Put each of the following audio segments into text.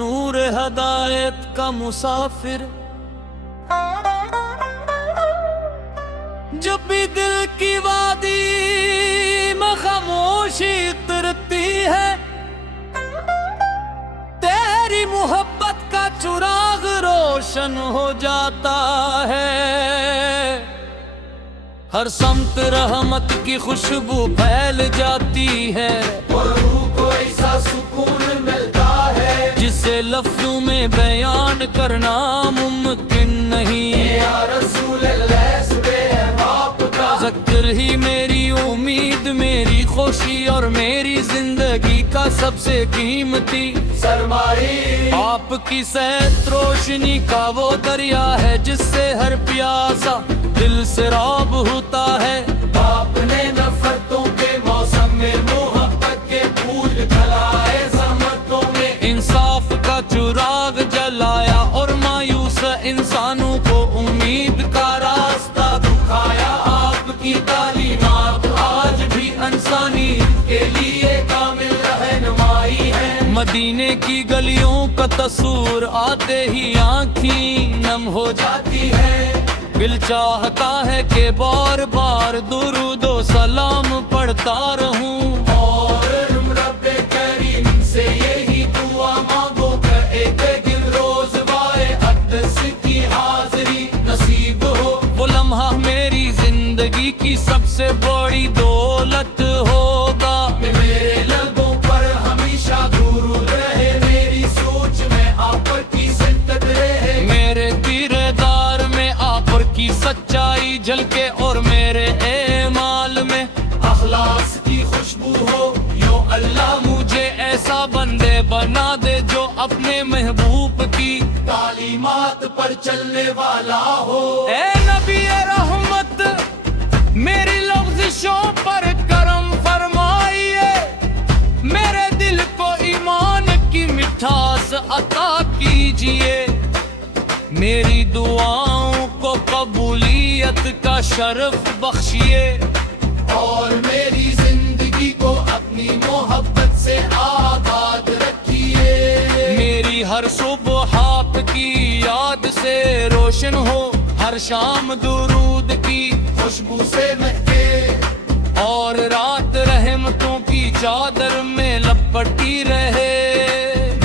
نور ہدایت کا مسافر، جب بھی دل کی وادی میں خاموشی اترتی ہے، تیری محبت کا چراغ روشن ہو جاتا ہے۔ ہر سمت رحمت کی خوشبو پھیل جاتی ہے، اور روح کو ایسا سکون ملتا ہے جسے لفظوں میں بیان کرنا ممکن نہیں۔ یا رسول اللہ سبے ہے باپ کا ذکر ہی میری امید، میری خوشی اور میری زندگی کا سب سے قیمتی سرمائی۔ آپ کی صحت روشنی کا وہ دریا ہے جس سے ہر پیاسا دل سیراب ہوتا ہے۔ باپ نے نفرتوں کے موسم میں محبت کے پھول کھلائے، زحمتوں میں انصاف کا چراغ جلایا اور مایوس انسانوں کو امید کا راستہ دکھایا۔ آپ کی تعلیمات آج بھی انسانی کے لیے کامل رہنمائی ہے۔ مدینے کی گلیوں کا تصور آتے ہی آنکھیں نم ہو جاتی ہے، دل چاہتا ہے کہ بار بار درود و سلام پڑھتا رہوں، اور رب کریم سے یہی دعا مانگو کہ ایک دن روز وائے اقدس کی حاضری نصیب ہو۔ وہ لمحہ میری زندگی کی سب سے بڑی دولت ہوگا۔ میرے لبوں پر ہمیشہ درود رہے، میری سوچ میں آپ کی سنت رہے، میرے کردار میں آپ کی سچائی جھلکے اور میرے اعمال میں اخلاص کی خوشبو ہو۔ یو اللہ مجھے ایسا بندے بنا دے جو اپنے محبوب کی تعلیمات پر چلنے والا ہو۔ اے نبی رحمت، میری لغزشوں پر کرم فرمائیے، میرے دل کو ایمان کی مٹھاس عطا کیجیے، میری دعاؤں کو قبولیت کا شرف بخشیے، اور میری زندگی کو اپنی محبت سے آباد رکھیے۔ میری ہر صبح آپ کی یاد سے روشن ہو، ہر شام درود کی خوشبو سے مہکے، اور رات رحمتوں کی چادر میں لپٹی رہے۔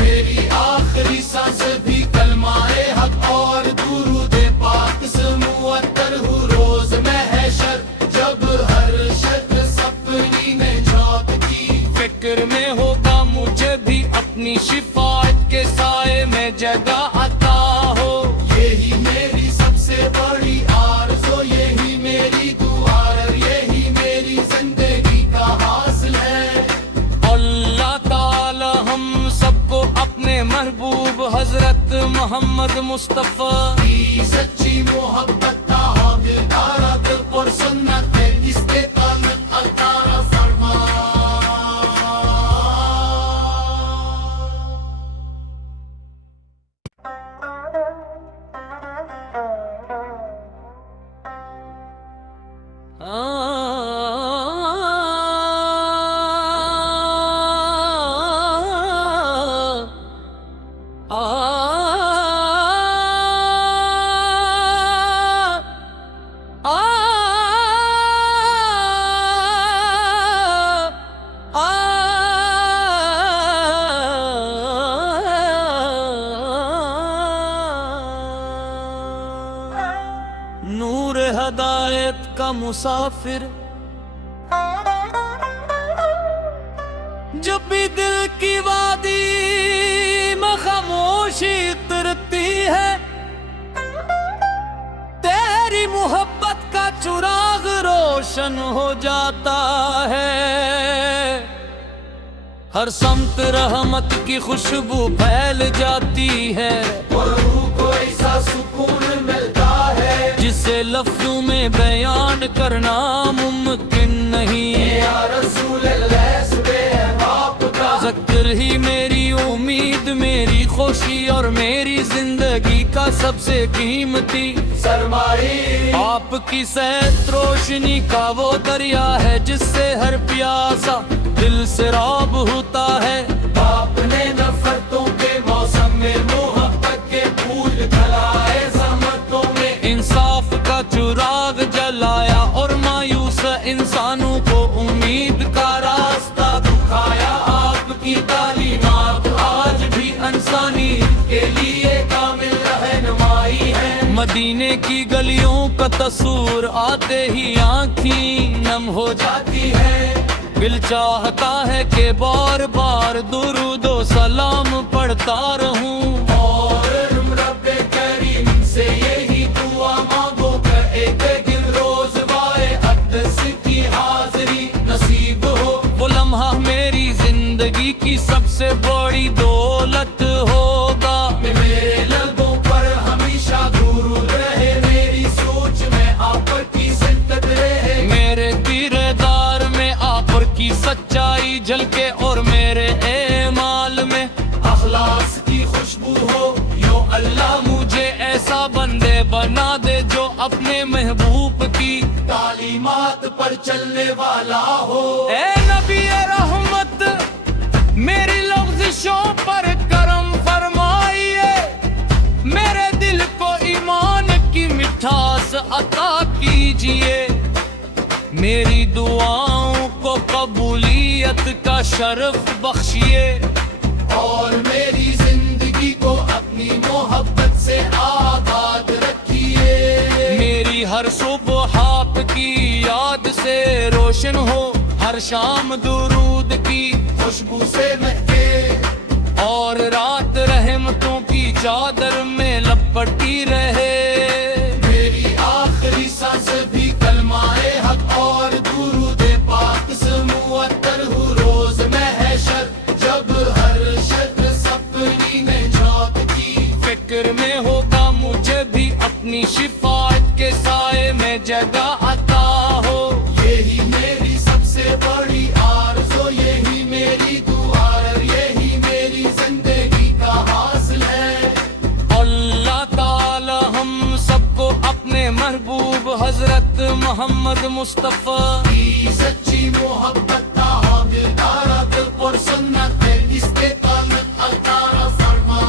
میری آخری سانس بھی کلمہ حق اور درود پاک سے معطر ہو روز محشر، جب ہر شخص اپنی نجات کی فکر میں ہوگا مجھے بھی اپنی شفاعت کے سائے میں جگہ عطا ہو۔ یہی میری سب سے بڑی آرزو، یہی میری دعا، یہی میری زندگی کا حاصل ہے۔ اللہ تعالی ہم سب کو اپنے محبوب حضرت محمد مصطفیٰ کی سچی محبت کا حاصل دل پر سنت ہے، اس کے تعلق عطا فرما۔ نور ہدایت کا مسافر، جب بھی دل کی وادی میں خاموشی اترتی ہے، تیری محبت کا چراغ روشن ہو جاتا ہے۔ ہر سمت رحمت کی خوشبو پھیل جاتی ہے، اور روح کو ایسا سکون ملتا ہے جسے لفظوں میں بیان کرنا ممکن نہیں۔ یا رسول اللہ سبے ہے باپ کا ذکر ہی میری امید، میری خوشی اور میری زندگی کا سب سے قیمتی سرمائی۔ آپ کی صحت روشنی کا وہ دریا ہے جس سے ہر پیاسا دل سیراب ہوتا ہے۔ باپ نے نفرتوں کے موسم مدینے کی گلیوں کا تصور آتے ہی آنکھیں نم ہو جاتی ہے، دل چاہتا ہے کہ بار بار درود و سلام پڑھتا رہوں، اور رب کریم سے یہی دعا مانگو کہ ایک دن روز وائے اقدس کی حاضری نصیب ہو، وہ لمحہ میری زندگی کی سب سے بڑی دولت ہوگا، میرے لبوں پر ہمیشہ درود رہے، میری سوچ میں آپ کی سنت رہے، میرے کردار میں آپ کی سچائی جھلکے اور میرے اعمال میں اخلاص کی خوشبو ہو، یو اللہ مجھے ایسا بندے بنا دے جو اپنے محبوب کی تعلیمات پر چلنے والا ہو، اے نبی رحمت میری لفظشوں پر کرم فرمائیے، میرے دل کو ایمان کی مٹھاس عطا کیجیے، میری دعاؤں کو قبولیت کا شرف بخشیے، اور میری زندگی کو اپنی محبت سے آباد رکھیے، میری ہر صبح آپ کی یاد سے روشن ہو، ہر شام درود کی خوشبو سے مہکے، اور رات رحمتوں کی چادر میں لپٹی رہے، میری آخری سانس بھی کلمہ حق اور درود پاک سے معطر ہو، روز محشر جب ہر شخص اپنی نجات کی فکر میں ہوگا مجھے بھی اپنی شفاعت کے سائے میں جگہ عطا ہو، یہی میری سب سے بڑی آرزو، یہی میری دعا، یہی میری زندگی کا حاصل ہے، اللہ تعالی ہم سب کو اپنے محبوب حضرت محمد مصطفیٰ کی سچی محبت کا حامیدارہ دل پر سنت ہے، اس کے تعلق عطا فرما،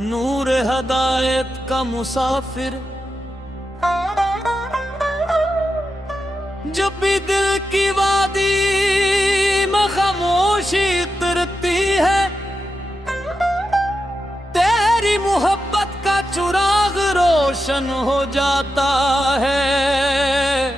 نور ہدایت کا مسافر جب بھی دل کی وادی میں خاموشی اترتی ہے، تیری محبت کا چراغ روشن ہو جاتا ہے،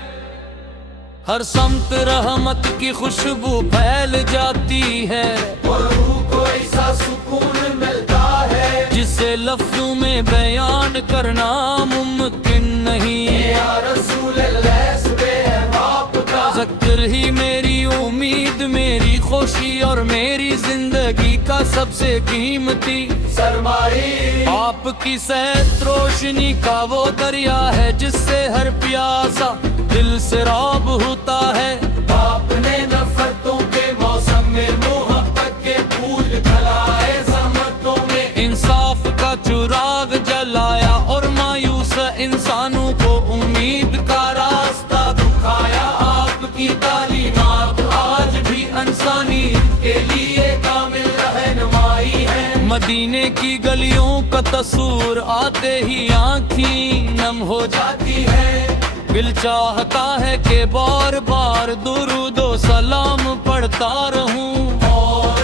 ہر سمت رحمت کی خوشبو پھیل جاتی ہے، اور روح کو ایسا سکون ملتا ہے جسے لفظوں میں بیان کرنا ممکن نہیں، یا رسول اللہ سبے باپ کا ذکر ہی میری امید، میری خوشی اور میری زندگی کا سب سے قیمتی سرمائی، آپ کی صحت روشنی کا وہ دریا ہے جس سے ہر پیاسا دل سراب ہوتا ہے، باپ نے نفرتوں کے موسم میں محبت کے پھول پھیلائے، زحمتوں میں انصاف کا چراغ جلایا اور مایوس انسانوں کو امید کا راستہ دکھایا، آپ کی تعلیمات آج بھی انسانیت کے لیے کامل رہنمائی ہے، مدینے کی گلیوں کا تصور آتے ہی آنکھیں نم ہو جاتی ہے، دل چاہتا ہے کہ بار بار درود و سلام پڑھتا رہوں، اور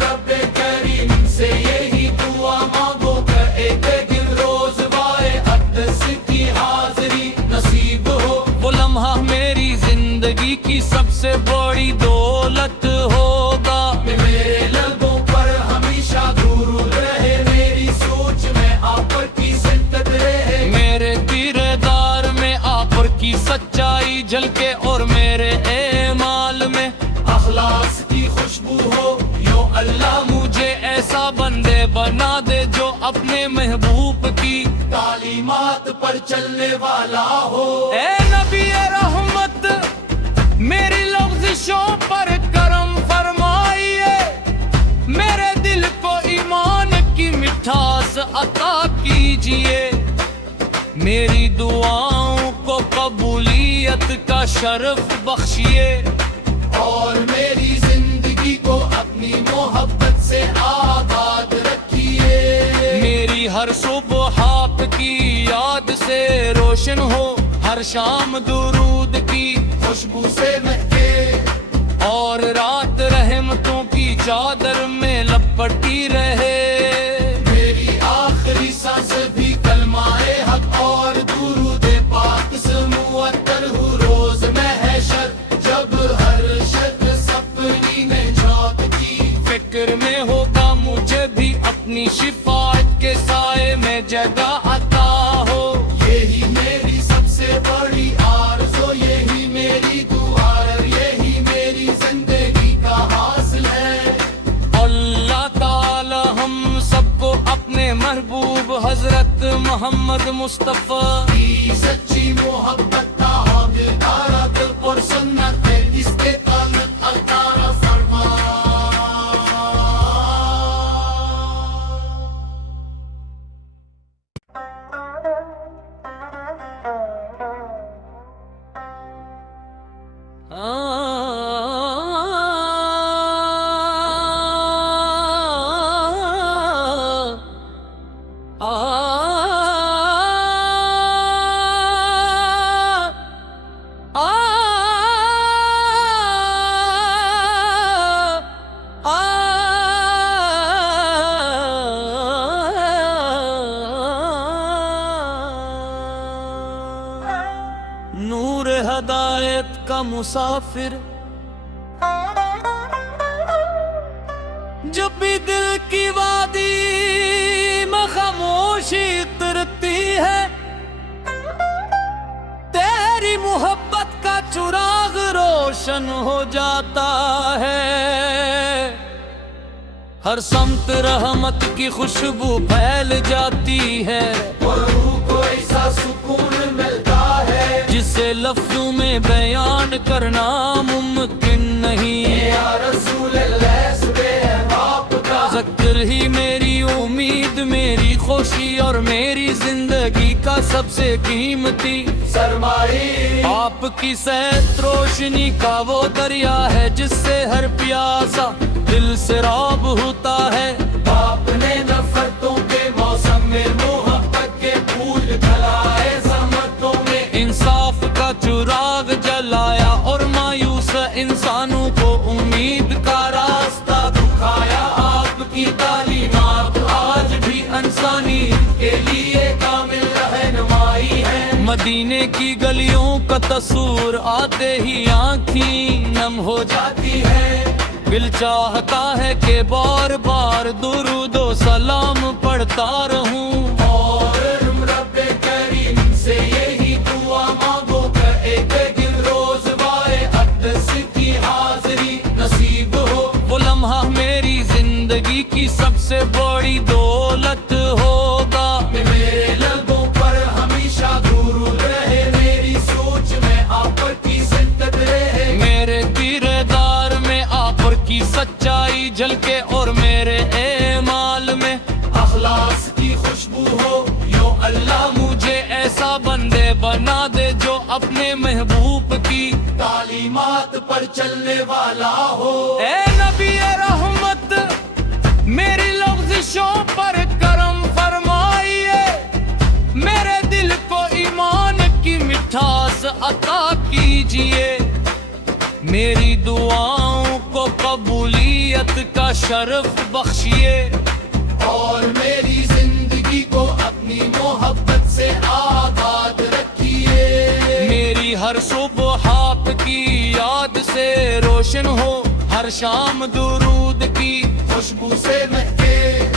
رب کریم سے یہی دعا مانگو کہ ایک دن روز وائے اقدس کی حاضری نصیب ہو، وہ لمحہ میری زندگی کی سب سے بڑی دولت ہوگا، میرے لبوں پر ہمیشہ درود رہے، میری سوچ میں آپ کی سنت رہے، میرے کردار میں آپ کی سچائی جھلکے اور میرے اعمال میں اخلاص کی خوشبو ہو، یو اللہ مجھے ایسا بندے بنا دے جو اپنے محبوب کی تعلیمات پر چلنے والا ہو، اے نبی رحمت میری لفظشوں کیجئے میری دعاؤں کو قبولیت کا شرف بخشیے اور میری زندگی کو اپنی محبت سے آباد رکھیے میری ہر صبح آپ کی یاد سے روشن ہو ہر شام درود کی خوشبو سے مہکے اور رات رحمتوں کی چادر میں لپٹی رہے میری آخری سانس بھی کلمہ حق اور درود پاک سے معطر ہو روز محشر جب ہر شخص اپنی نجات کی فکر میں ہوگا مجھے بھی اپنی شفاعت کے سائے میں جگہ عطا ہو یہی میری سب سے بڑی آرزو یہی میری دعا یہی میری زندگی کا حاصل ہے اللہ تعالی ہم سب کو اپنے محبوب حضرت محمد مصطفیٰ کی سچی محبت کا حقدار دل پر سنت ہے اس کے تعلق عطا فرما نور ہدایت کا مسافر جب بھی دل کی وادی میں خاموشی اترتی ہے تیری محبت کا چراغ روشن ہو جاتا ہے ہر سمت رحمت کی خوشبو پھیل جاتی ہے اور روح کو ایسا سکون ملتا ہے جسے لفظوں میں بیان کرنا ممکن نہیں یا رسول اللہ سبے باپ کا ذکر ہی میری امید میری خوشی اور میری زندگی کا سب سے قیمتی سرمائی آپ کی صحت روشنی کا وہ دریا ہے جس سے ہر پیاسا دل سیراب ہوتا ہے باپ نے نفرتوں کے موسم میں محبت کے پھول پھیلائے زحمتوں میں انصاف کا چراغ جلایا اور مایوس انسانوں کو امید کا راستہ دکھایا آپ کی تعلیمات آج بھی انسانی کے لیے کامل رہنمائی ہے مدینے کی گلیوں کا تصور آتے ہی آنکھیں نم ہو جاتی ہے دل چاہتا ہے کہ بار بار درود و سلام پڑھتا رہوں اور رب کریم سے یہی دعا مانگو کہ ایک دن روز وائے اقدس کی حاضری نصیب ہو وہ لمحہ میری زندگی کی سب سے بڑی دولت ہوگا میرے لبوں پر ہمیشہ درود رہے میری سوچ میں آپ کی سنت رہے میرے کردار میں آپ کی سچائی جھلکے اور میرے اعمال میں اخلاص کی خوشبو ہو یوں اللہ مجھے ایسا بندے بنا دے جو اپنے محبوب کی تعلیمات پر چلنے والا ہو اے نبی رحمت میری لفظشوں پر کرم فرمائیے میرے دل کو ایمان کی مٹھاس عطا کیجئے میری دعاؤں کو قبولیت کا شرف بخشیے اور میری زندگی کو اپنی محبت سے آباد رکھیے میری ہر صبح آپ کی یاد سے روشن ہو ہر شام درود کی خوشبو سے مہکے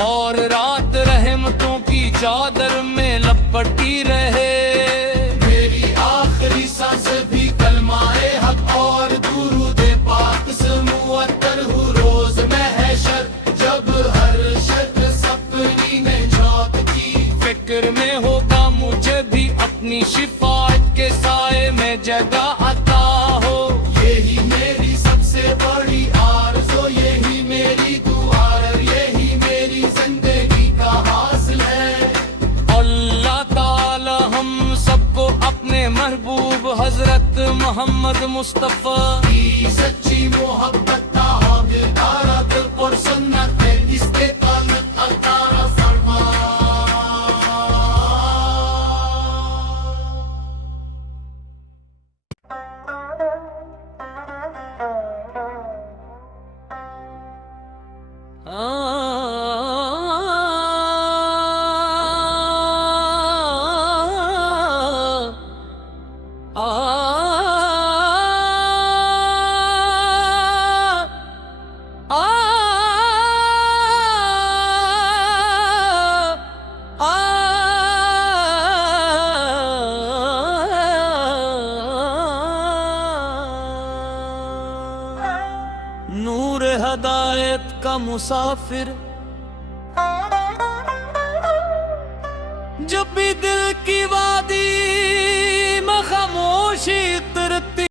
اور رات رحمتوں کی چادر میں لپٹی رہے میری آخری سانس بھی کلمہ حق اور درود پاک سے معطر ہو روز محشر جب ہر شخص اپنی نجات کی فکر میں ہوگا مجھے بھی اپنی شفاعت کے سائے میں جگہ عطا ہو یہی میری سب سے بڑی آرزو یہی میری دعا یہی میری زندگی کا حاصل ہے محبوب حضرت محمد مصطفیٰ کی سچی محبت کا حقدار دل پر سنت ہے اس کے تعلق عطا فرما نور ہدایت کا مسافر جب بھی دل کی وادی